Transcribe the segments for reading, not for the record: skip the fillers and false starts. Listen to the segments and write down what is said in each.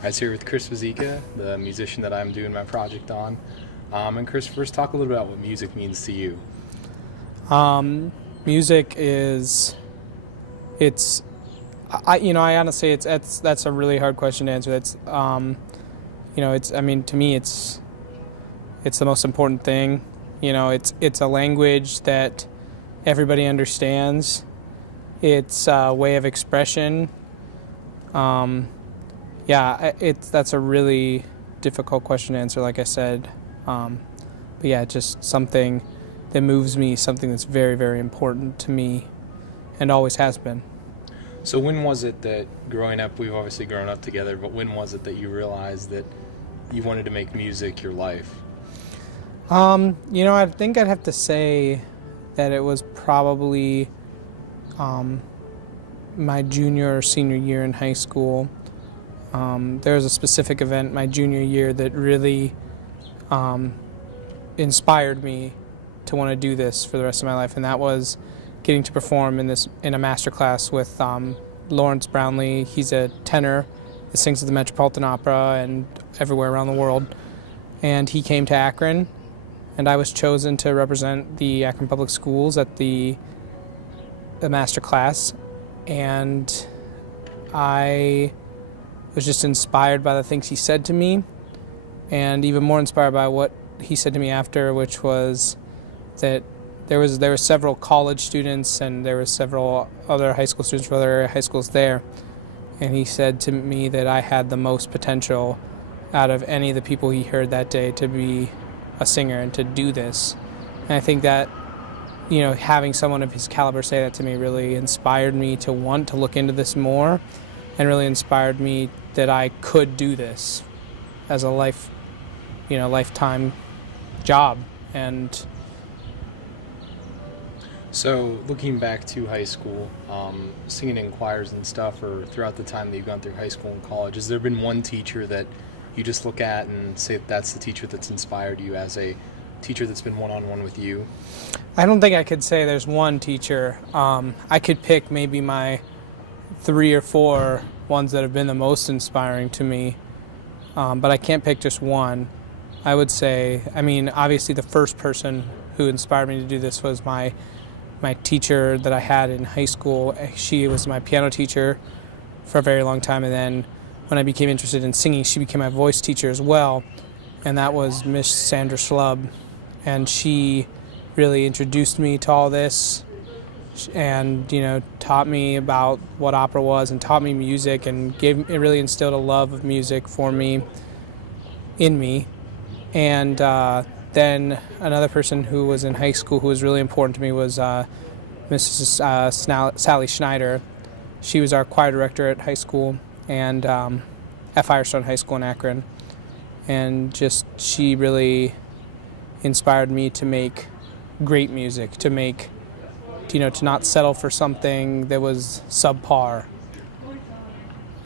I was here with Chris Bozeka, the musician that I'm doing my project on. And Chris, first talk a little bit about what music means to you. Music is, it's, I honestly, that's a really hard question to answer. To me, it's the most important thing. It's a language that everybody understands. It's a way of expression. That's a really difficult question to answer, like I said. Just something that moves me, something that's very, very important to me and always has been. So when was it that growing up, we've obviously grown up together, but when was it that you realized that you wanted to make music your life? I think I'd have to say that it was probably my junior or senior year in high school. There was a specific event my junior year that really inspired me to want to do this for the rest of my life, and that was getting to perform in a master class with Lawrence Brownlee. He's a tenor that sings at the Metropolitan Opera and everywhere around the world, and he came to Akron, and I was chosen to represent the Akron Public Schools at the master class, and I was just inspired by the things he said to me, and even more inspired by what he said to me after, which was that there were several college students and there were several other high school students from other area high schools there, and he said to me that I had the most potential out of any of the people he heard that day to be a singer and to do this. And I think that having someone of his caliber say that to me really inspired me to want to look into this more, and really inspired me that I could do this as a lifetime job. And so looking back to high school, singing in choirs and stuff, or throughout the time that you've gone through high school and college, has there been one teacher that you just look at and say that's the teacher that's inspired you, as a teacher that's been one-on-one with you? I don't think I could say there's one teacher. I could pick maybe my 3 or 4 ones that have been the most inspiring to me, but I can't pick just one. I would say, obviously the first person who inspired me to do this was my teacher that I had in high school. She was my piano teacher for a very long time, and then when I became interested in singing, she became my voice teacher as well, and that was Miss Sandra Schlub, and she really introduced me to all this, and taught me about what opera was and taught me music, and it really instilled a love of music in me. And then another person who was in high school who was really important to me was Mrs. Sally Schneider. She was our choir director at high school and at Firestone High School in Akron, and she really inspired me to make great music, to not settle for something that was subpar.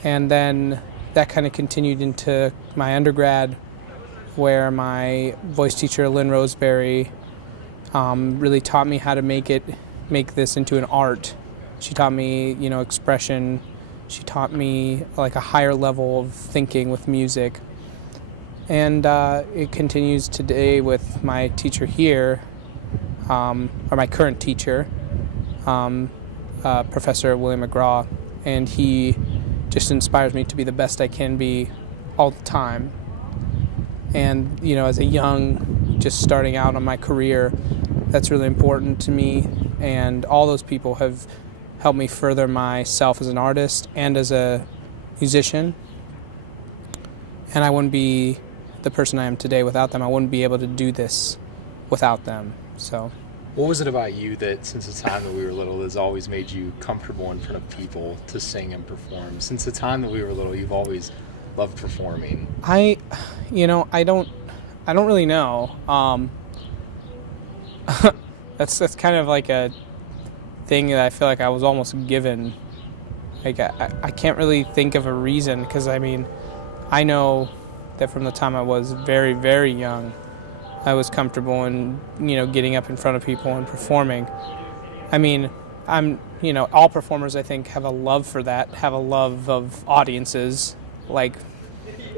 And then that kind of continued into my undergrad, where my voice teacher, Lynn Roseberry, really taught me how to make this into an art. She taught me, expression. She taught me like a higher level of thinking with music. And it continues today with my teacher here, or my current teacher, Professor William McGraw, and he just inspires me to be the best I can be all the time. And as a young, just starting out on my career, that's really important to me, and all those people have helped me further myself as an artist and as a musician, and I wouldn't be the person I am today without them. I wouldn't be able to do this without them. So What was it about you that, since the time that we were little, has always made you comfortable in front of people to sing and perform? Since the time that we were little, you've always loved performing. I don't really know. That's kind of like a thing that I feel like I was almost given. Like I can't really think of a reason, because I know that from the time I was very, very young, I was comfortable in, getting up in front of people and performing. All performers, I think, have a love for that, have a love of audiences. Like,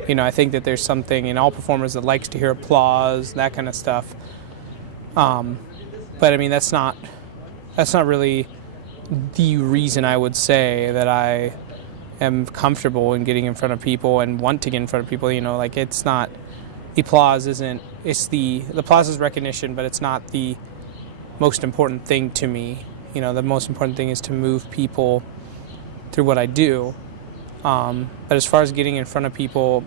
I think that there's something in all performers that likes to hear applause, that kind of stuff. But I mean, that's not really the reason I would say that I am comfortable in getting in front of people and want to get in front of people. Like, it's not, the applause isn't, it's the applause is recognition, but it's not the most important thing to me. The most important thing is to move people through what I do. But as far as getting in front of people,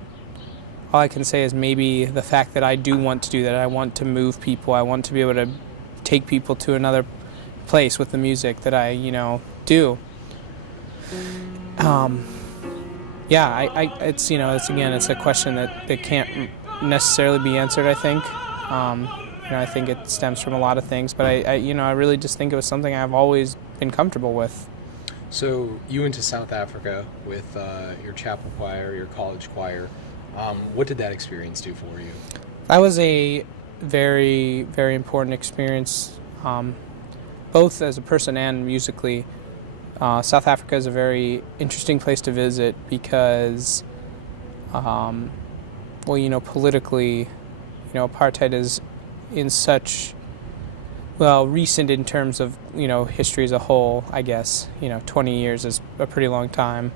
all I can say is maybe the fact that I do want to do that. I want to move people. I want to be able to take people to another place with the music that I, do. It's a question that can't necessarily be answered, I think. I think it stems from a lot of things, but I really just think it was something I've always been comfortable with. So you went to South Africa with your chapel choir, your college choir. What did that experience do for you? That was a very, very important experience, both as a person and musically. South Africa is a very interesting place to visit because, politically, apartheid is in such, recent in terms of, history as a whole, I guess. 20 years is a pretty long time.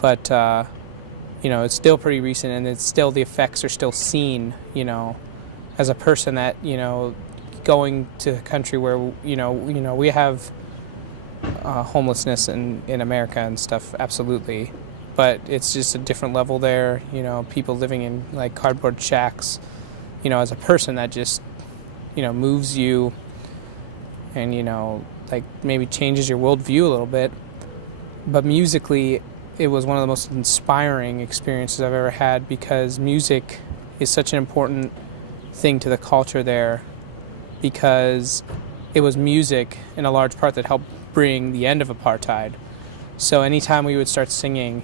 But, it's still pretty recent, and it's still, the effects are still seen, as a person that, going to a country where, we have homelessness in America and stuff, absolutely. But it's just a different level there, people living in, like, cardboard shacks. As a person, that just, moves you and, maybe changes your worldview a little bit. But musically, it was one of the most inspiring experiences I've ever had, because music is such an important thing to the culture there, because it was music in a large part that helped bring the end of apartheid. So anytime we would start singing,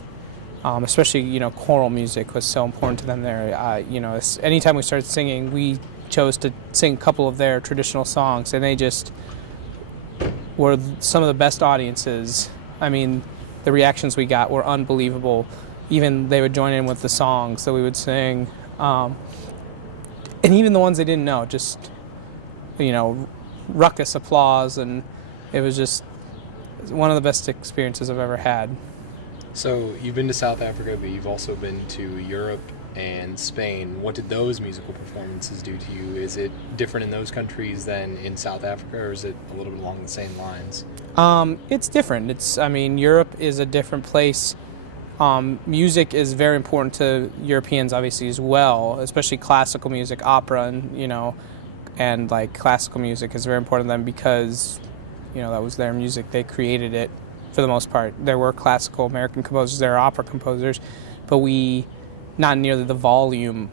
especially, choral music was so important to them there. Anytime we started singing, we chose to sing a couple of their traditional songs, and they just were some of the best audiences. I mean, the reactions we got were unbelievable. Even they would join in with the songs that we would sing. And even the ones they didn't know, just, ruckus applause, and it was just one of the best experiences I've ever had. So you've been to South Africa, but you've also been to Europe and Spain. What did those musical performances do to you? Is it different in those countries than in South Africa, or is it a little bit along the same lines? It's different. Europe is a different place. Music is very important to Europeans, obviously, as well, especially classical music, opera, and like classical music is very important to them because, that was their music. They created it for the most part. There were classical American composers, there are opera composers, but not nearly the volume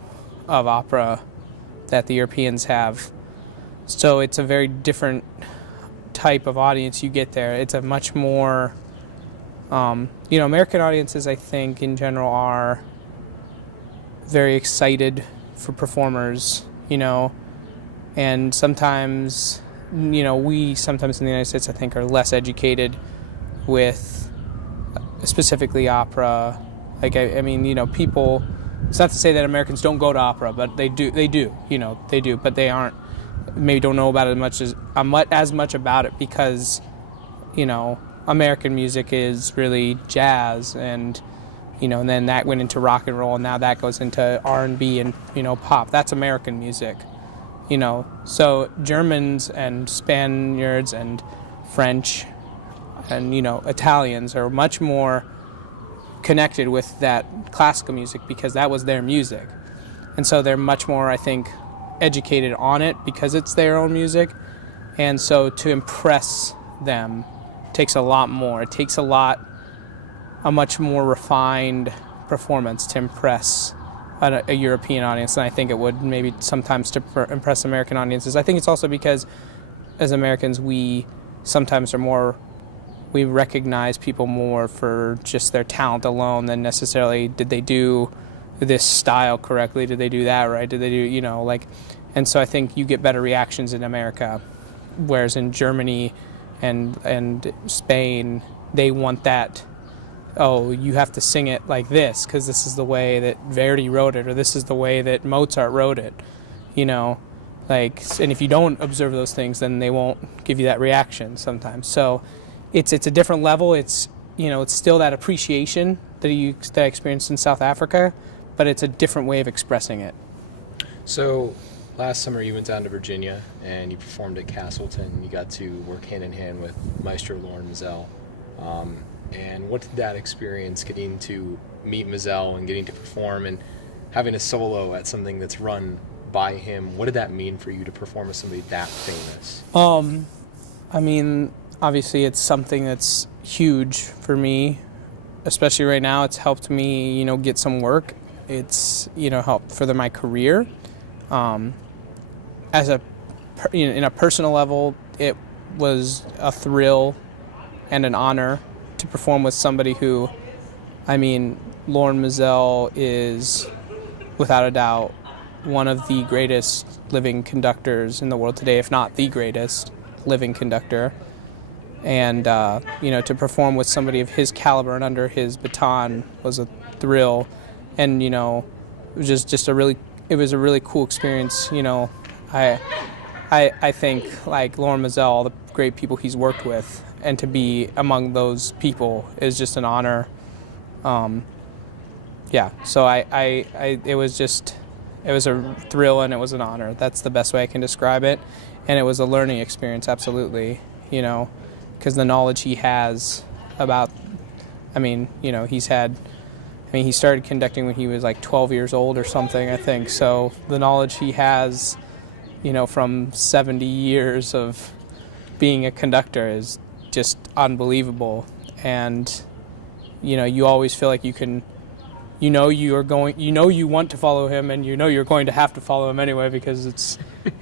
of opera that the Europeans have. So it's a very different type of audience you get there. It's a much more, American audiences, I think, in general, are very excited for performers, and sometimes, we sometimes in the United States, I think, are less educated with specifically opera. Like, people, it's not to say that Americans don't go to opera, but they do, but they maybe don't know about it as much about it because, American music is really jazz, and, and then that went into rock and roll, and now that goes into R&B and, pop. That's American music, So Germans and Spaniards and French and, Italians are much more connected with that classical music because that was their music. And so they're much more, I think, educated on it because it's their own music. And so to impress them takes a lot more. It takes a much more refined performance to impress a European audience than I think it would maybe sometimes to impress American audiences. I think it's also because as Americans we sometimes we recognize people more for just their talent alone than necessarily did they do this style correctly, did they do that right, did they do, and so I think you get better reactions in America, whereas in Germany and Spain, they want that oh, you have to sing it like this because this is the way that Verdi wrote it, or this is the way that Mozart wrote it, you know, like, and if you don't observe those things, then they won't give you that reaction sometimes. So it's a different level. It's, you know, it's still that appreciation that I experienced in South Africa, but it's a different way of expressing it. So last summer you went down to Virginia and you performed at Castleton. You got to work hand in hand with Maestro Lauren Mizell. And what did that experience, getting to meet Mizell and getting to perform and having a solo at something that's run by him, what did that mean for you to perform with somebody that famous? I mean, obviously it's something that's huge for me, especially right now. It's helped me, you know, get some work. It's, you know, helped further my career. As a, you know, in a personal level, it was a thrill and an honor to perform with somebody who, I mean, Lauren Mizell is, without a doubt, one of the greatest living conductors in the world today, if not the greatest living conductor. And, you know, to perform with somebody of his caliber and under his baton was a thrill. And, you know, it was just a really cool experience. You know, I think, like, Lauren Mizell, all the great people he's worked with, and to be among those people is just an honor. Yeah, so it was a thrill and it was an honor. That's the best way I can describe it. And it was a learning experience, absolutely, you know, because the knowledge he has about, I mean, you know, he started conducting when he was like 12 years old or something, I think. So the knowledge he has, you know, from 70 years of being a conductor is just unbelievable. And, you know, you always feel like you can, you know, you want to follow him, and you know you're going to have to follow him anyway because it's,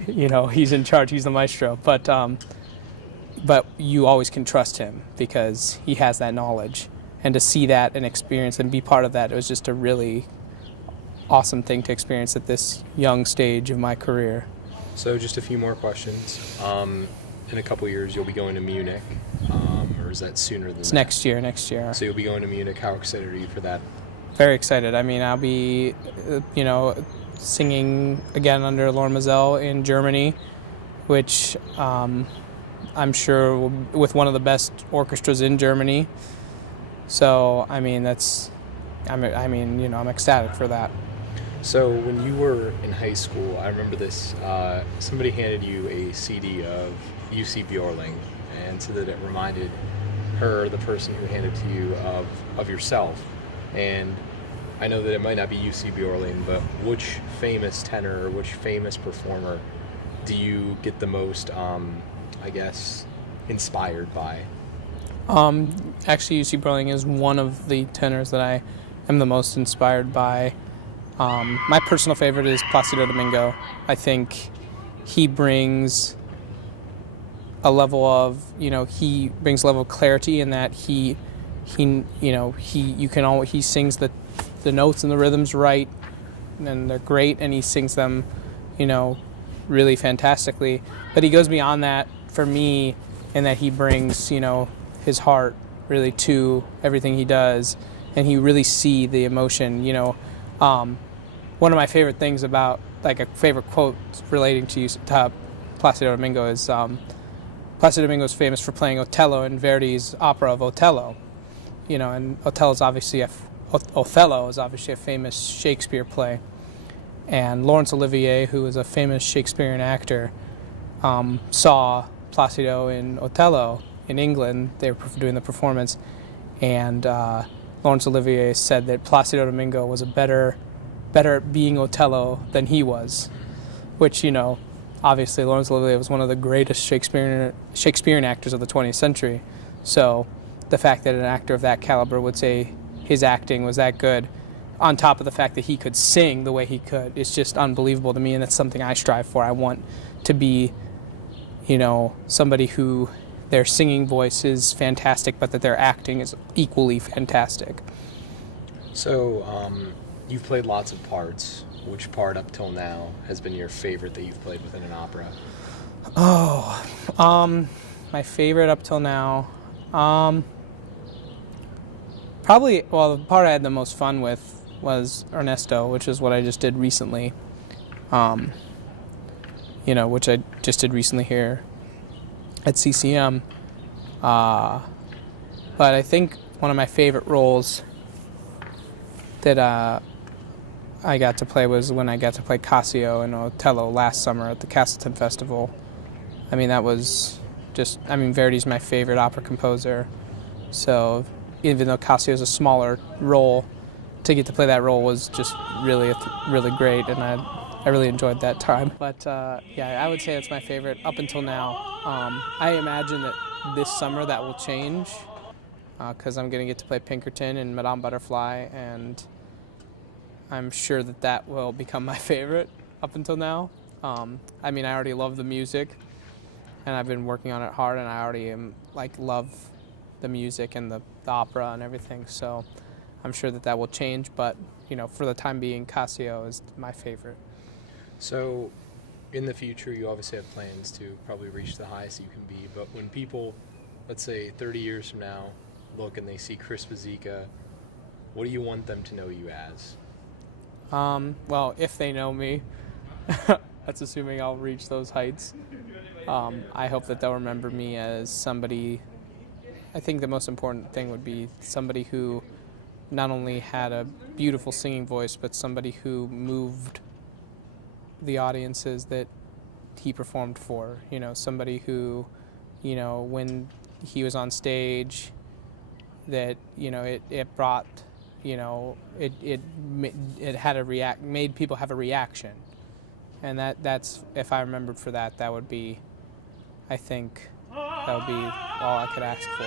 you know, he's in charge, he's the maestro. But you always can trust him because he has that knowledge. And to see that and experience and be part of that, it was just a really awesome thing to experience at this young stage of my career. So just a few more questions. In a couple years, you'll be going to Munich, or is that sooner than that? It's next year. So you'll be going to Munich. How excited are you for that? Very excited. I mean, I'll be, you know, singing again under Lauren Mizell in Germany, which I'm sure with one of the best orchestras in Germany. So, I mean, you know, I'm ecstatic for that. So when you were in high school, I remember this, somebody handed you a CD of UC Bjorling and said that it reminded her, the person who handed it to you, of yourself. And I know that it might not be UC Bjorling, but which famous tenor or which famous performer do you get the most, I guess, inspired by? Actually, UC Bjorling is one of the tenors that I am the most inspired by. My personal favorite is Placido Domingo. I think he brings a level of, you know, clarity in that he sings the notes and the rhythms right, and they're great, and he sings them, you know, really fantastically. But he goes beyond that for me in that he brings, you know, his heart really to everything he does, and you really see the emotion, you know. One of my favorite things about, like, a favorite quote relating to Placido Domingo is Placido Domingo is famous for playing Otello in Verdi's opera of Otello, you know, and Othello is obviously a famous Shakespeare play, and Laurence Olivier, who is a famous Shakespearean actor, saw Placido in Otello in England. They were doing the performance, and Laurence Olivier said that Placido Domingo was better at being Otello than he was, which, you know, obviously Laurence Olivier was one of the greatest Shakespearean actors of the 20th century. So the fact that an actor of that caliber would say his acting was that good, on top of the fact that he could sing the way he could, it's just unbelievable to me, and that's something I strive for. I want to be, you know, somebody who their singing voice is fantastic, but that their acting is equally fantastic. So, you've played lots of parts. Which part up till now has been your favorite that you've played within an opera? My favorite up till now. Probably, well, the part I had the most fun with was Ernesto, which is what I just did recently. Which I just did recently here at CCM. But I think one of my favorite roles that I got to play was when I got to play Cassio and Otello last summer at the Castleton Festival. I mean, that was Verdi's my favorite opera composer. So even though Cassio is a smaller role, to get to play that role was just really great, and I really enjoyed that time. But I would say it's my favorite up until now. I imagine that this summer that will change because I'm going to get to play Pinkerton and Madame Butterfly, and I'm sure that will become my favorite up until now. I already love the music, and I've been working on it hard, and I already love the music and the opera and everything. So I'm sure that will change, but for the time being, Cassio is my favorite. So in the future, you obviously have plans to probably reach the highest you can be, but when people, let's say 30 years from now, look and they see Chris Bozeka, what do you want them to know you as? Well, if they know me, that's assuming I'll reach those heights. I hope that they'll remember me as somebody. I think the most important thing would be somebody who not only had a beautiful singing voice, but somebody who moved the audiences that he performed for. Somebody who, when he was on stage, that it brought, it had made people have a reaction, and that's if I remembered for that would be, I think that would be all I could ask for.